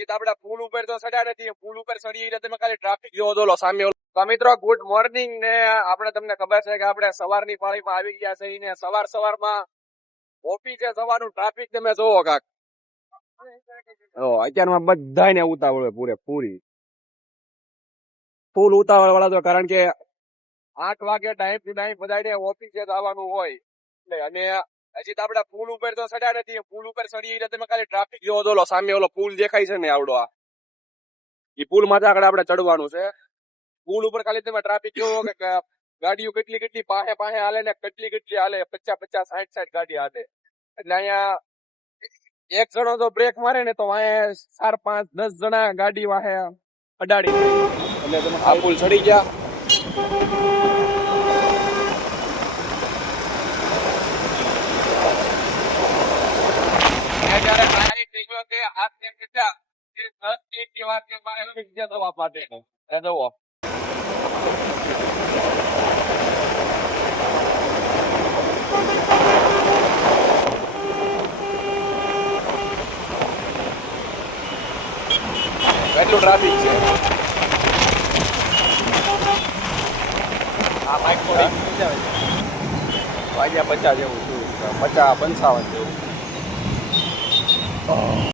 હજી તો આપડા પુલ ઉપર તો ચડ્યા નથી. પુલ ઉપર ચડીએ એટલે તમે ખાલી ટ્રાફિક જોવો તો સામે. તો મિત્રો ગુડ મોર્નિંગ ને આપણે તમને ખબર છે કે આપણે સવારની પાળીમાં આવી ગયા છે ને સવારમાં ઓફિસે જવાનું ટ્રાફિક તમે જોવો કાક. અત્યારમાં બધાને ઉતાવળ હોય પૂરી ફૂલ ઉતાવળ વાળા તો, કારણ કે 8 વાગે ટાઈમ ટુ ટાઈમ બધાને ઓફિસે જવાનું હોય એટલે. અને હજી તો આપડા પુલ ઉપર તો ચડ્યા નથી. પુલ ઉપર ચડીએ એટલે તમે ખાલી ટ્રાફિક જોવો તો સામે ઓલો પુલ દેખાય છે ને આવડો, આ એ પુલ માં આગળ આપણે ચડવાનું છે. પુલ ઉપર ખાલી તમે ટ્રાફિક જોવો કે ગાડીઓ કેટલી પાસે હાલે ને કેટલી હાલે, 50 60 ગાડી હાલે. એટલે અહીંયા એક જણો તો બ્રેક મારે ને તો અહીંયા 4 5 10 જણા ગાડી વાહે અડાડી દે. એટલે તમે આ પુલ ચડી ગયા. જયારે મારી નીકળ્યો કે હાથ ને કેટલા 10 એક વાત કે મારે વિદ્યા દવા માટે એ દવો કેટલું ટ્રાફિક છે. આ બાઇક થોડી વાગ્યા 50 જેવું છું, 50 55 જેવું.